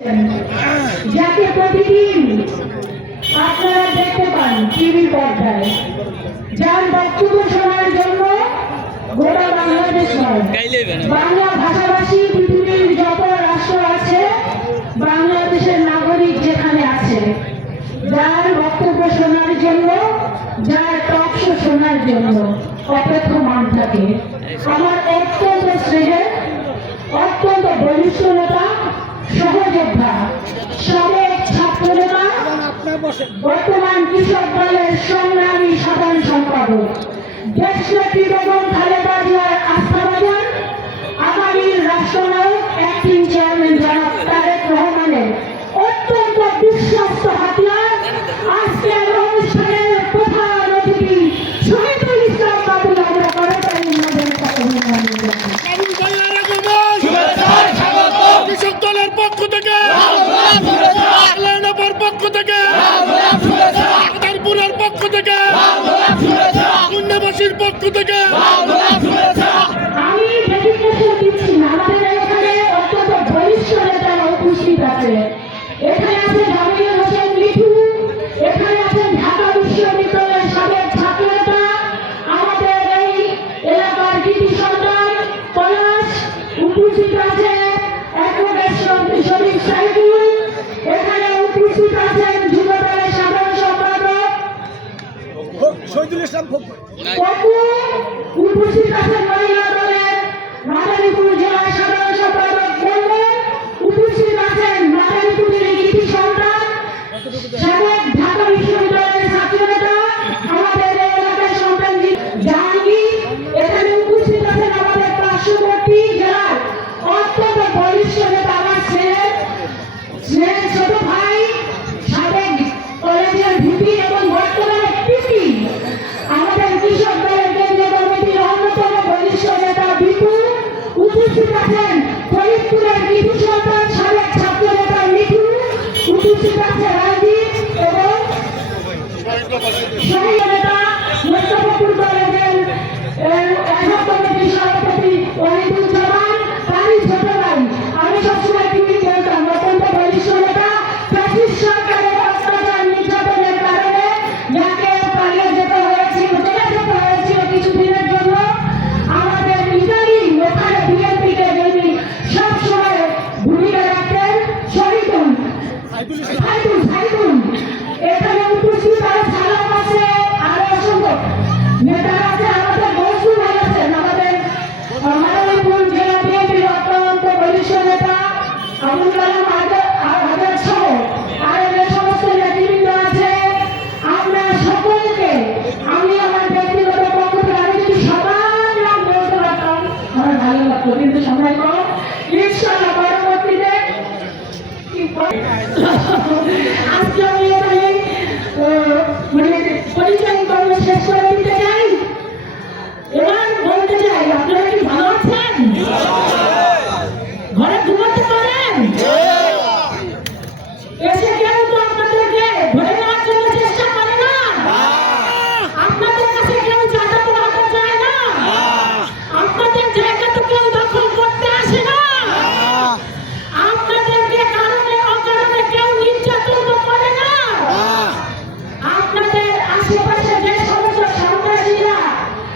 যাকে প্রতিদিন আপনারা দেখতে পান টিভি পর্দায়, যার বক্তব্য শোনার জন্য গোটা বাংলাদেশ নয় বাংলা ভাষাভাষী পৃথিবীর যত রাষ্ট্র আছে, বাংলাদেশের নাগরিক যেখানে আছে, যার বক্তব্য শোনার জন্য, যার টক্স শোনার জন্য অপেক্ষমান থাকে। আমার অত্যন্ত শ্রেয় অত্যন্ত বলিষ্ঠ সহযোদ্ধা সাবেক ছাত্রনেতা বর্তমান কৃষক দলের সংগ্রামী সাধারণ সম্পাদক দেশনেত্রী বেগম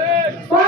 Yeah.